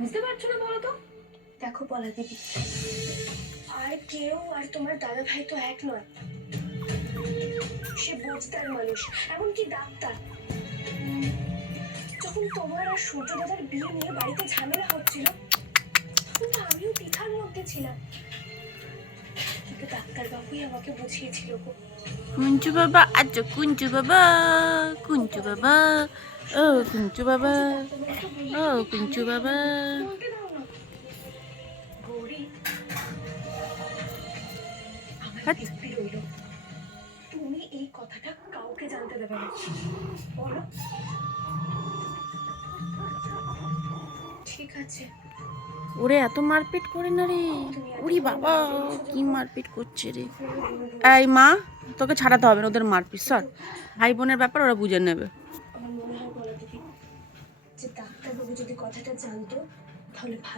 বুঝতে পারছো না বলো তো? দেখো পলা দিদি, আর কেউ আর তোমার দাদা ভাই তো এক নয়। সে বুঝদার মানুষ, এমনকি ডাক্তার। যখন তোমার আর সূর্য দাদার বিয়ে নিয়ে বাড়িতে ঝামেলা হচ্ছিল, তখন তো আমিও দ্বিধার মধ্যে ছিলাম, কিন্তু ডাক্তার বাবুই আমাকে বুঝিয়েছিল গো। কুঞ্চু বাবা, আচ্ছা কুঞ্চু বাবা, কুঞ্চু বাবা, ও কুঞ্চু বাবা, ও কুঞ্চু বাবা। বলতে দাও না গৌরী, আমার হাট। দিব্যি রইল, তুমি এই কথাটা কাউকে জানতে দেবে না, বলো? ঠিক আছে। ওরে এত মারপিট করে না রে, ওরে বাবা কি মারপিট করছে রে। এই মা, তোকে ছাড়াতে হবে না ওদের মারপিট, সর। ভাই বোনের ব্যাপার ওরা বুঝে নেবে। আমার মনে হয় বলা দিদি, যে ডাক্তারবাবু যদি কথাটা জানতো তাহলে ভালো